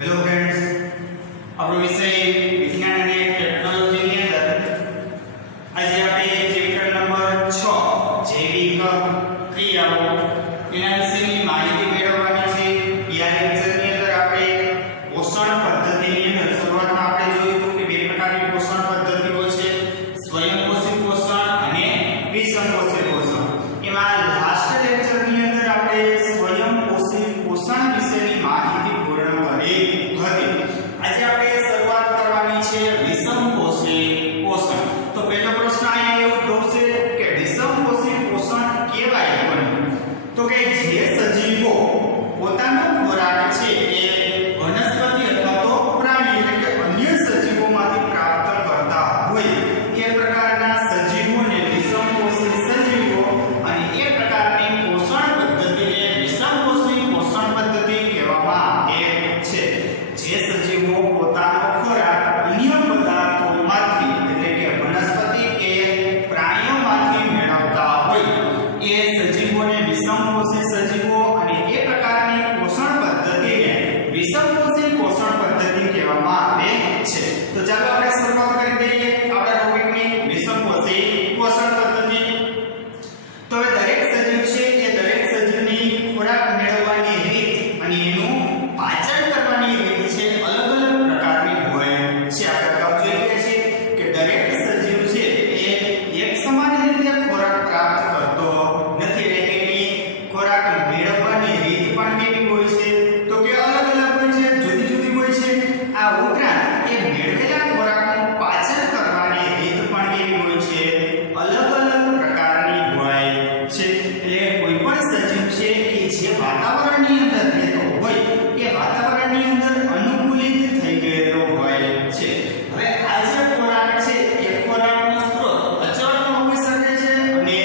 Hello friends, આપણો વિષય વિજ્ઞાન અને ટેકનોલોજીની અંદર આજે આપણે ચેપ્ટર નંબર 6 જૈવિક ક્રિયાઓ એના વિશેની માહિતી મેળવવાની છે. યા લેક્ચરની અંદર આપણે પોષણ પદ્ધતિની અંદર શરૂઆતમાં આપણે જોયું હતું કે બે પ્રકારની પોષણ પદ્ધતિઓ છે, સ્વયંપોષી પોષણ અને વિષમપોષી પોષણ. એમાં લાસ્ટ લેક્ચરની અંદર આપણે સ્વયંપોષી પોષણ વિશેની માહિતી પૂર્ણ કરી હતી. આજે આપણે શરૂઆત કરવાની છે વિષમપોષી પોષણ. તો પહેલો પ્રશ્ન અહીંયા એવો પૂછશે કે વિષમપોષી પોષણ કેવાય કોને? તો કે જે સજીવો પોતાનો ખોરાક છે એ વનસ્પતિ અથવા તો પ્રાણી એટલે કે અન્ય સજીવોમાંથી પ્રાપ્ત કરતા હોય એ પ્રકારના સજીવોને વિષમપોષી સજીવો અને એ પ્રકારની પોષણ પદ્ધતિને વિષમપોષી પોષણ પદ્ધતિ કહેવામાં આવે છે. જે સજીવો પોતાનો ખોરાક અન્ય પદાર્થોમાંથી એટલે કે વનસ્પતિ કે પ્રાણીઓમાંથી મેળવતા હોય એ સજીવોને વિષમપોષી સજીવો અને એ પ્રકારની પોષણ પદ્ધતિને વિષમપોષી પોષણ પદ્ધતિ કહેવામાં આવે છે. તો ચાલો આપણે શરૂઆત કરી દઈએ આપણા ટોપિકની વિષમપોષી પોષણ પદ્ધતિ. તો હવે દરેક સજીવ છે એ દરેક સજીવની ખોરાક મેળવવાની રીત અને એનું પાચન કરવાની રીત છે અલગ અલગ પ્રકારની હોય છે. આપણે અગાઉ જોઈ ગયા છીએ કે દરેક સજીવ છે એ એક સમાન રીતે ખોરાક પ્રાપ્ત કરતો નથી, એટલે કે એની ખોરાક મેળવવાની રીત પણ કેવી હોય છે તો કે અલગ અલગ હોય છે, જુદી જુદી હોય છે. આ ઉપરાંત એ મેળવેલા ખોરાકનું પાચન કરવાની રીત પણ કેવી હોય છે, અલગ અલગ પ્રકારની હોય છે. એટલે કોઈ પણ સજીવ છે કે જે વાતાવરણની અંદર રહેતો હોય એ વાતાવરણની અંદર અનુકૂલિત થઈ ગયેલો હોય છે. હવે આ જે ખોરાક છે એ ખોરાકનો સ્ત્રોત અચળ પણ હોઈ શકે છે અને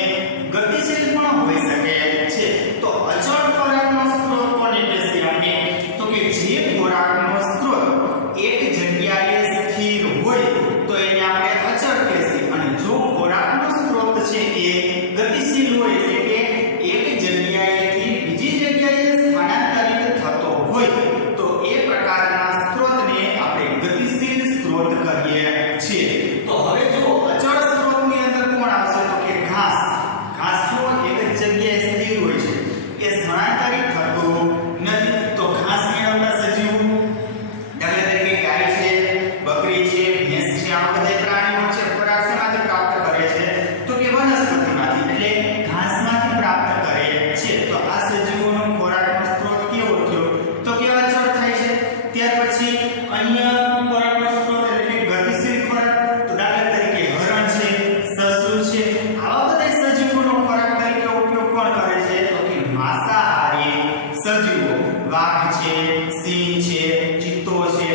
ગતિશીલ પણ હોઈ શકે છે. તો અચળ ખોરાકનો સ્ત્રોત કોને કહેશે આપણે? તો કે જે ખોરાકનો સ્ત્રોત એક જગ્યાએ સ્થિર હોય તો એને આપણે અચળ કહેશું, અને જો ખોરાકનો સ્ત્રોત છે એ ગતિશીલ હોય એટલે કે એક જગ્યાએથી બીજી જગ્યાએ સ્થાનાંતરિત થતો હોય તો એ પ્રકારના સ્ત્રોતને આપણે ગતિશીલ સ્ત્રોત કહીએ છીએ. તો હવે જો અચળ સ્ત્રોતની અંદર કોણ આવશે? તો કે ઘાસ. ઘાસ જો એક જ જગ્યાએ સ્થિર હોય છે એ સ્થાનાંતરિત થતું નથી. તો ઘાસ મેળવતા સજીવો દાખલા તરીકે ગાય છે, બકરી છે, ભેંસ છે, આ બધા પ્રાણીઓ છે ખોરાક શેમાંથી પ્રાપ્ત કરે છે? તો કે વનસ્પતિમાંથી એટલે ઘાસમાંથી પ્રાપ્ત કરે છે. તો આ સજીવોનો ખોરાકનો સ્ત્રોત કેવો થયો? તો કે અચળ થાય છે. ત્યાર પછી અન્ય ખોરાકનો સ્ત્રોત એટલે કે ગતિશીલ ખોરાક. તો દાખલા તરીકે હરણ છે, સસલું છે, આવા બધા સજીવોનો ખોરાક તરીકે ઉપયોગ કોણ કરે છે? તો કે માંસાહારી સજીવો. વાઘ છે, સિંહ છે, ચિત્તો છે,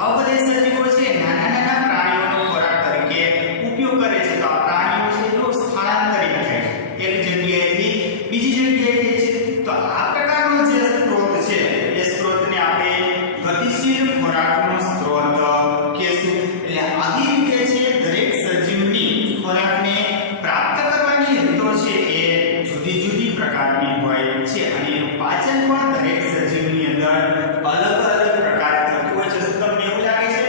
આવા બધા સજીવો છે નાના નાના પ્રાણીઓનો ખોરાક તરીકે ઉપયોગ કરે છે. તો આ પ્રાણીઓ છે જો સ્થળાંતરિત થાય છે એક જગ્યાએથી બીજી જગ્યાએ જાય છે. તો આ પ્રકારનો જે સ્ત્રોત છે એ સ્ત્રોતને આપણે ગતિશીલ ખોરાકનો સ્ત્રોત કહેશું. એટલે આવી રીતે છે દરેક સજીવની ખોરાકને પ્રાપ્ત કરવાની રીતો છે એ જુદી જુદી પ્રકારની હોય છે અને એનું પાચન પણ દરેક સજીવની અંદર અલગ અલગ પ્રકારે થતું હોય છે. શું તમને એવું લાગે છે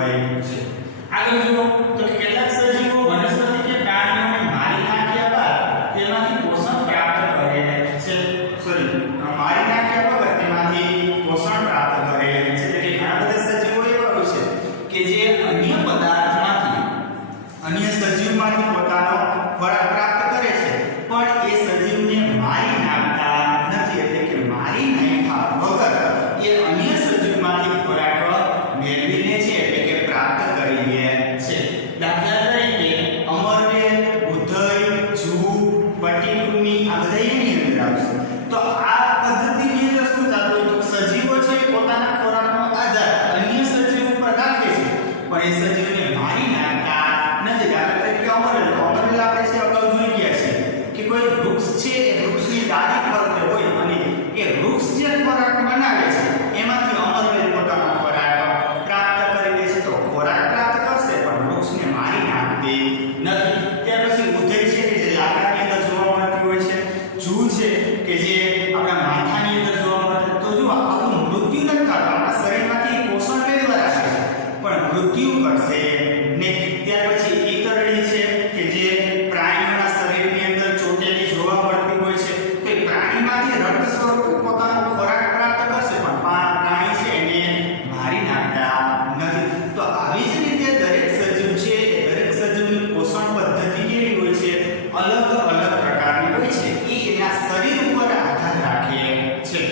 હોય છે. આગળ જુઓ તો કેટલાક સજીવો વનસ્પતિ કે પ્રાણીઓને મારી નાખ્યા બાદ તેમાંથી પોષણ પ્રાપ્ત કરે છે. મારી નાખ્યા વગર તેમાંથી પોષણ પ્રાપ્ત કરે છે. એટલે કે ઘણા બધા સજીવો એવા હોય છે કે જે અન્ય પદાર્થમાંથી અન્ય સજીવમાંથી પોતાનો ખોરાક પ્રાપ્ત કરે છે, પણ એ સજીવને મારી નાખતા નથી. એટલે કે મારી નાખ્યા વગર એ અન્ય સજીવમાંથી ખોરાક મેળવી લે છે, એટલે કે પ્રાપ્ત કરી લે છે. દાખલા તરીકે અમરને, ઉધઈ, જૂ, પટ્ટીકૃમિ આ બધા એની અંદર આવશે. તો આ પદ્ધતિની અંદર શું થતું હોય તો સજીવો છે પોતાના ખોરાકનો આધાર અન્ય સજીવ ઉપર રાખે છે, પણ એ સજીવને મારી નાખતા નથી. દાખલા તરીકે અમરેલ આપણે છે અગાઉ જોઈ ગયા છે કે કોઈ વૃક્ષ છે એ વૃક્ષની ડાળી પર હોય અને એ વૃક્ષ જે ખોરાક બનાવે છે એમાંથી અમરેલ પોતાનો ખોરાક પ્રાપ્ત કરી લે છે. તો ખોરાક પ્રાપ્ત કરશે પણ વૃક્ષને મારી નાખતી નથી. ત્યાર પછી ઉધઈ છે કે જે લાકડાની અંદર જોવા મળતી હોય છે, જૂ છે કે જે આપણા માથાની અંદર જોવા મળે. તો જો આપણું મૃત્યુ નથી થતું, આપણા શરીરમાંથી પોષણ મેળવવા રાખે છે પણ મૃત્યુ કરશે નહીં. ત્યાર પછી ઈતરડી છે કે જે પ્રાણીઓના શરીરની અંદર ચોટેલી જોવા મળતી હોય છે. તો એ પ્રાણીમાંથી રક્ત સ્વરૂપે પોતાનો ખોરાક પ્રાપ્ત કરશે પણ પ્રાણી છે એને મારી નાખતા નથી. તો આવી જ રીતે દરેક સજીવ છે એ દરેક સજીવની પોષણ પદ્ધતિ કેવી હોય છે, અલગ અલગ પ્રકારની હોય છે. એ એના શરીર ઉપર આધાર રાખે છે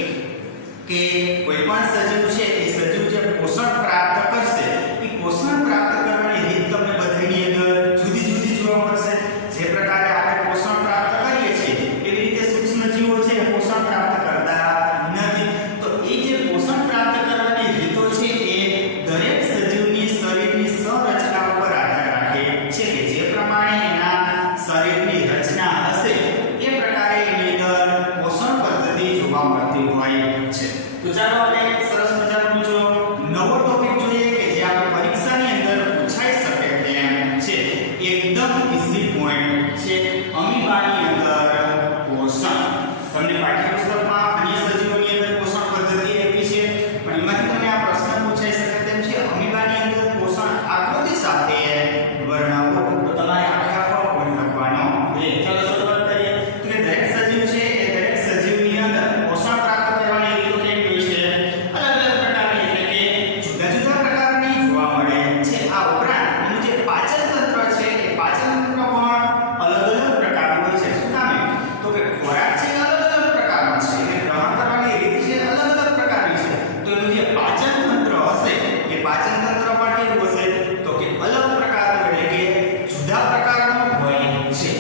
કે કોઈ પણ સજીવ છે એ સજીવ જે પોષણ પ્રાપ્ત કરશે એ પોષણ પ્રાપ્ત કરવાની રીત તમને બધાની અંદર જુદી જુદી જોવા મળશે. જે પ્રકારે આપણે પોષણ પ્રાપ્ત કરીએ છીએ એવી રીતે સૂક્ષ્મ જીવો છે એ પોષણ પ્રાપ્ત કરતા નથી. તો એ જે પોષણ પ્રાપ્ત કરવાની રીતો છે એ દરેક સજીવની શરીરની સંરચના ઉપર આધાર રાખે છે કે જે પ્રમાણે એના શરીરની રચના હશે એ પ્રકારે એની અંદર પોષણ પદ્ધતિ જોવા મળતી હોય છે. તો ચાલો આપણે એક સરસ મજાનો જો નવો ટોપિક જોઈએ કે જે આપણે પરીક્ષાની અંદર પૂછાઈ શકે તેમ છે. એકદમ ઈઝી પોઈન્ટ છે અમીબાની અંદર પોષણ. તમને પાઠ્યપુસ્તકમાં અન્ય સજીવોની અંદર પોષણ પદ્ધતિ આપી છે પણ એમાંથી તમને આ પ્રશ્ન પૂછાઈ શકે તેમ છે અમીબાની અંદર પોષણ આકૃતિ સાથે વર્ણવો. તો તમારે આખો પોઈન્ટ લખવાનો છે. ચાલો શરૂઆત કરીએ. તો કે દરેક સજીવ છે એ દરેક સજીવની અંદર પોષણ પ્રાપ્ત કરવાની રીતો કેવી હોય છે, અલગ અલગ પ્રકારની, એટલે કે જુદા જુદા પ્રકારની જોવા મળે છે. આ ઉપરાંત એનું જે પાચન તંત્ર છે એ પાચન તંત્ર પણ અલગ અલગ પ્રકારનું હોય છે. શું કામે તો કે ખોરાક છે અલગ અલગ પ્રકારનો છે અને ગ્રહણ કરવાની રીત છે અલગ અલગ પ્રકારની છે. તો એનું જે પાચન તંત્ર હશે એ પાચન તંત્ર પણ કેવું હશે તો કે અલગ પ્રકારનું, એટલે કે જુદા પ્રકારનું હોય છે.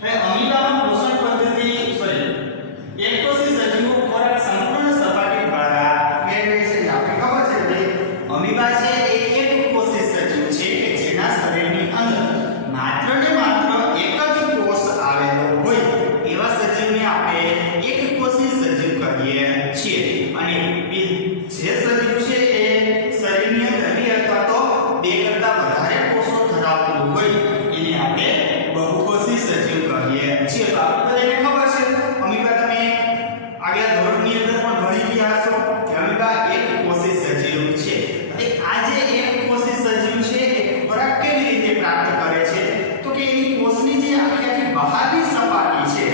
હવે અમીબામાં પોષણ પદ્ધતિ એકકોષી સજીવો ખોરાક સંપૂર્ણ સપાટી દ્વારા મેળવે છે. આપણે ખબર છે કે અમીબા છે એ એકકોષી સજીવ છે કે જેના શરીરની અંદર માત્ર ને માત્ર એક જ કોષ આવેલો હોય એવા સજીવને આપણે એકકોષી સજીવ કહીએ છીએ. અને જે સજીવ છે એ શરીરની અંદર બે અથવા તો બે કરતા વધારે કોષો ધરાવતું હોય એને આપણે બહુકોષી સજીવ કહીએ છીએ. તો આપણે બધાને ખબર છે અમીબા તમે આગલા ધોરણની અંદર પણ ભણી ગયા હશો કે અમીબા એકકોષી સજીવ છે. હવે આ જે એકકોષી સજીવ છે એ ખોરાક કેવી રીતે પ્રાપ્ત કરે છે તો કે એની કોષની જે આખી બહારની સપાટી છે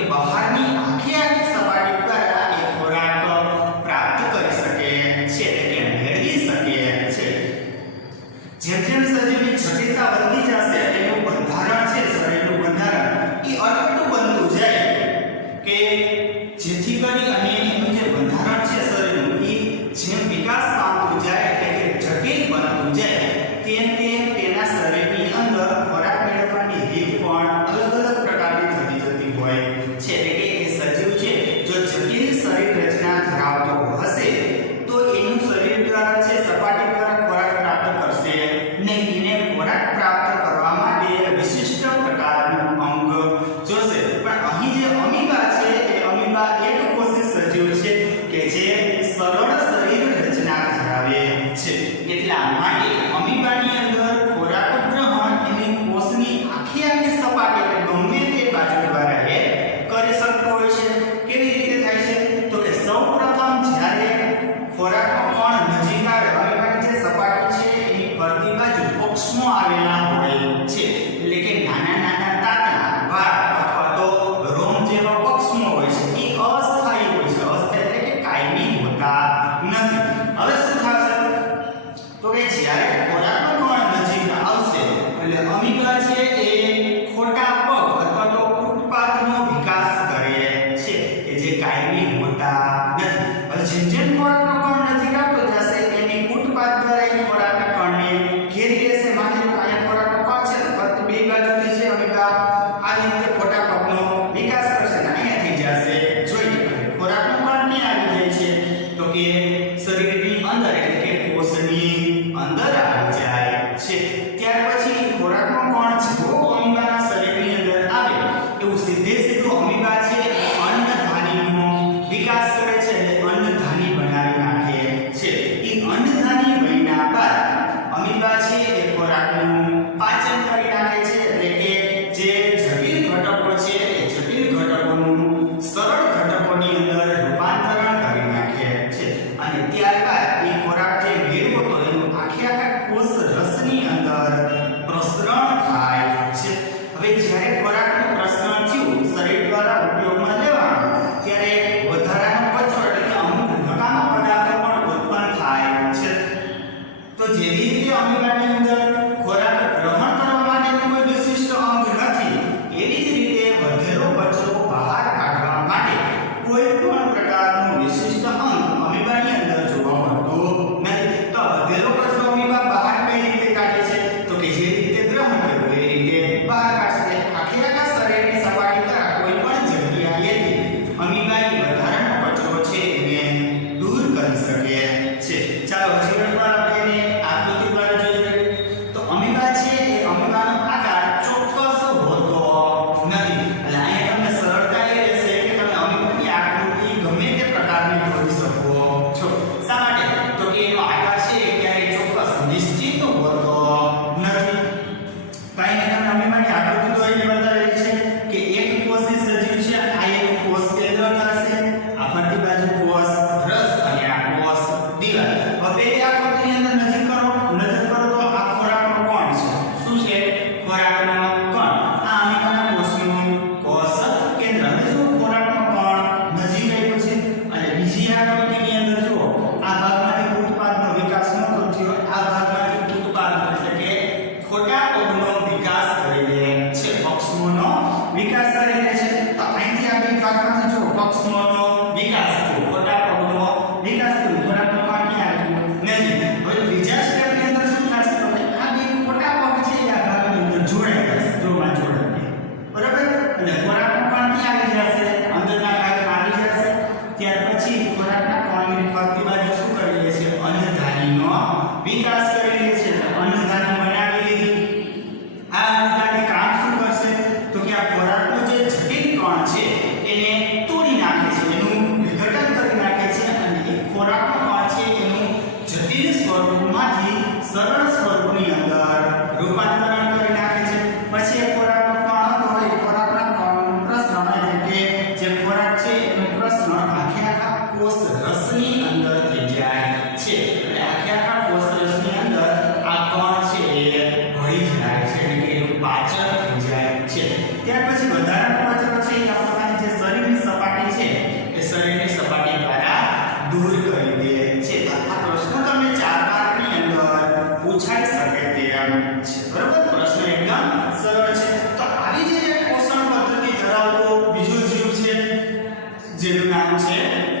એ બહારની આખી સપાટી દ્વારા એ ખોરાક પ્રાપ્ત કરી શકે છે, એટલે કે મેળવી શકે છે. જેમ જેમ સજીવની જટિલતા વધતી જશે એનું બંધારણ છે શરીરનું બંધારણ એ અટપટું બનતું જાય કે જેથી કરી અને એનું જે બંધારણ છે શરીરનું એ જેમ વિકાસ પામતું જાય એટલે કે જટિલ બનતું જાય તેમ તેમ તેના શરીરની અંદર ખોરાક મેળવવાની રીત પણ અલગ અલગ પ્રકારની થતી જતી હોય છે. એટલે કે એ સજીવ છે જો જટિલ શરીર રચના ધરાવતો હશે તો એનું શરીર દ્વારા છે સપાટી દ્વારા ખોરાક પ્રાપ્ત કરશે નહીં. એને ખોરાક પ્રાપ્ત કરવા માટે વિશિષ્ટ પ્રકારનું અંગ જોશે. પણ અહીં જે અમીબા છે એ અમીબા એકકોષી સજીવ છે કે જે સરળ શરીર રચના ધરાવે છે. એટલા માટે અમીબાની અંદર ખોરાક ગ્રહણ એની કોષની આખી સપાટી એટલે ગમે તે બાજુ દ્વારા એ કરી શકતો હોય છે. કેવી રીતે થાય છે તો કે સૌપ્રથમ જ્યારે ખોરાકનો કણ નજીક આવે અમીબાની જે સપાટી છે જેવી રીતે અમીબાની અંદર ખોરાક ગ્રહણ કરવા માટેનું કોઈ વિશિષ્ટ અંગ નથી, એવી જ રીતે વધેલો કચરો બહાર કાઢવા માટે કોઈ પણ પ્રકારનું વિશિષ્ટ અંગ અમીબાની અંદર જોવા મળતું નથી. તો વધેલો કચરો અમીબા બહાર કઈ રીતે કાઢે છે? તો કે જે રીતે ગ્રહણ કર્યું એ રીતે બહાર કાઢશે. આખા શરીરની સપાટી પર કોઈ પણ જગ્યાએથી અમીબાની વધારાનો કચરો છે એને દૂર કરી શકે છે. ચાલો હજી પણ આપણે આકૃતિ દ્વારા જોઈએ તો અમીબા છે એ અમીબાનો આકાર ચોક્કસ હોતો નથી. એટલે અહીંયા તમને સરળતા એ રહેશે કે તમે અમીબાની આકૃતિ ગમે તે પ્રકારની દોરી શકો છો. શા માટે? તો કે એનો આકાર છે એ ક્યારેય ચોક્કસ નિશ્ચિત હોતો નથી. કાંઈ તમને અમીબાની આકૃતિ દોરીને બતાવેલી છે કે એક કોષી સજીવ છે, આ એક કોષ કેન્દ્ર થશે, આ ફરતી બાજુ કોષ રસ અને આ કોષ દિવાલ. હવે એ આકૃતિની અંદર નજર કરો તો આ ખોરાકનો કોણ છે? શું છે? ખોરાકનો કણ. આ અમીબાના કોષનું કોષ કેન્દ્ર. હવે જો ખોરાકનો કણ નજીક આવ્યો છે અને બીજી આકૃતિની અંદર જુઓ આ ભાગમાંથી ઉત્પાદનો વિકાસ ન થયો, આ ભાગમાંથી ઉત્પાદન એટલે કે ખોટા પગનો વિકાસ કરી લે છે, પક્ષમોનો વિકાસ કરી લે છે. તો અહીંથી આ બે ભાગમાંથી જો પક્ષમોનો વિકાસ થયો, ખોટા પગનો વિકાસ થયો, ખોરાકનો કણ ક્યાં આવ્યો? નહીં. હવે ત્રીજા સ્ટેપની અંદર શું થશે? તો આ બે ખોટા પગ છે એ આ ભાગની અંદર જોડાઈ જશે, જોમાં જોડાઈ. બરાબર? અને ખોરાકનો કણ ક્યાં આવી જશે? અંદરના ભાગમાં આવી જશે. ત્યાર પછી ખોરાકના કણની ફરતી બાજુ શું કરી લે છે? અન્નધાનીનો વિકાસ કરી લે છે. અન્નધાની બનાવી લીધી. આ અન્નધાની કામ શું કરશે? તો કે આ ખોરાકનો જે જટિલ કણ છે એને તોડી નાખે છે, એનું વિઘટન કરી નાખે છે અને એ ખોરાકનો કણ છે એનું જટિલ સ્વરૂપમાંથી સરળ સ્વરૂપની અંદર રૂપાંતરણ કરી નાખે છે. પછી એ ખોરાકનો કણ હતો એ ખોરાકના કણનું પ્રસરણ એટલે કે જે ખોરાક છે એનું પ્રસરણ આખા કોષ રસની અંદર થઈ જાય છે. એટલે આખા કોષ રસની અંદર આ કણ છે એ ભળી જાય છે, એટલે કે એનું પાચન થઈ જાય છે. ત્યાર પછી વધારાનો કચરો છે એ આપણાની જે શરીરની સપાટી છે એ શરીરની સપાટી દ્વારા દૂર કરી દે છે. તો આ પ્રશ્ન તમને 4 માર્કની અંદર પૂછાઈ શકે તેમ છે. બરાબર? પ્રશ્ન એકદમ સરળ છે. તો આવી જે એક પોષણ પદ્ધતિ ધરાવતો બીજો જીવ છે જેનું નામ છે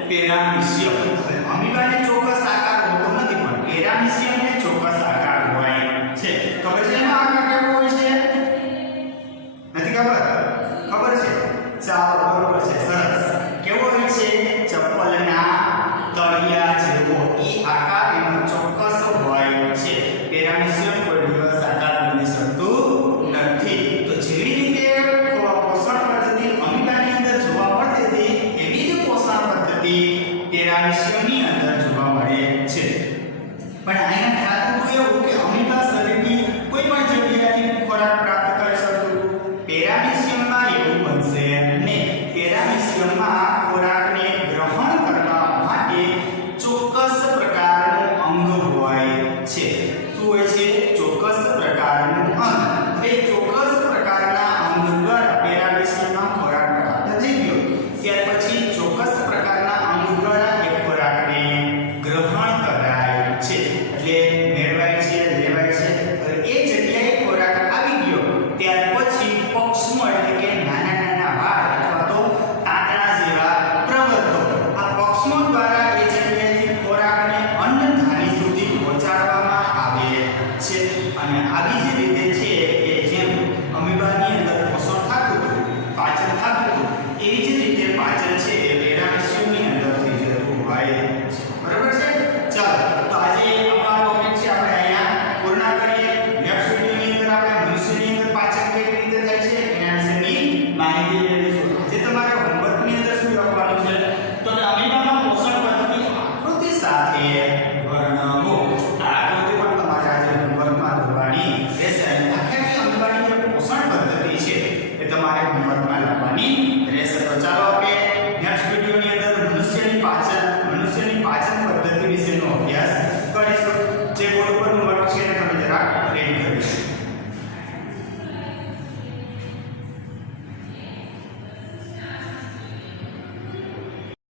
પેરામીશિયમ. હવે અમીબાને ચોક્કસ આકાર હોતો નથી પણ પેરામીશિયમને ચોક્કસ આકાર હોય છે. ખબર છે એનો આકાર કેવો હોય છે? નથી ખબર? ખબર છે? ચાલો બરોબર છે, સરસ. કેવો હોય છે? ચપ્પલના તળિયા જેવો ઈ આકાર એનો ચોક્કસ હોય છે. પેરામીશિયમ કોઈ દિવસ આકાર બની શકતું નથી. તો જેવી રીતે પોષણ પદ્ધતિ અમીબાની અંદર જોવા મળતી હતી એવી જ પોષણ પદ્ધતિ પેરામીશિયમની અંદર જોવા મળે છે. પણ અહીંયા થતું એવું કે અમીબા શરીરની કોઈ પણ જગ્યાએથી ખોરાક પ્રાપ્ત કરી શકતું. પેરામીશિયમમાં એવું બનશે નહીં. પેરામીશિયમમાં ખોરાકને ગ્રહણ કરવા માટે ચોક્કસ પ્રકારનું અંગ હોય છે. શું હોય છે? ચોક્કસ પ્રકારનું અંગ. હવે ચોક્કસ પ્રકારના અંગ દ્વારા પેરામીશિયમમાં ખોરાક પ્રાપ્ત થઈ ગયો. ત્યાર પછી ચોક્કસ પ્રકારના અંગ દ્વારા એ ખોરાકને ગ્રહણ કરાય છે, એટલે મેળવાય છે, લેવાય છે. હવે એ જગ્યાએ ખોરાક આવી ગયો ત્યાર પછી પક્ષમો એટલે કે નાના નાના વાળ અથવા તો તાતણા જેવા પ્રવર્તો આ પક્ષમો દ્વારા એ જગ્યાએથી ખોરાકને અન્નધાની સુધી પહોંચાડવામાં આવે છે. અને આવી જ રીતે છે કે જેમ અમીબાની અંદર પોષણ થતું હતું, પાચન થતું હતું, એવી જ રીતે પાચન છે એ પેરામીશિયમની અંદર થઈ જતું હોય છે. બરાબર છે? ચાલો તો આજે આપણો ટોપિક છે આપણે અહીંયા પૂર્ણ કરીએ. નેક્સ્ટ વિડિયોની અંદર આપણે મનુષ્યની અંદર પાચન કેવી રીતે થાય છે એના વિશેની માહિતી મેળવીશું. આજે તમારે હોમવર્કની અંદર શું લખવાનું છે? તો કે અમીબામાં પોષણ પદ્ધતિ આકૃતિ સાથે વર્ણવો. આ આકૃતિ પણ તમારે આજે હોમવર્કમાં દોરવાની રહેશે. અને આખી અમીબાની જે પોષણ પદ્ધતિ છે એ તમારે હોમવર્કમાં લખવાની રહેશે. તો ચાલો આપણે નેક્સ્ટ વિડિયોની અંદર મનુષ્યની પાચન પદ્ધતિ વિશેનો અભ્યાસ કરીશું. જે બોર્ડ પરનું વર્ક છે એને તમે જરા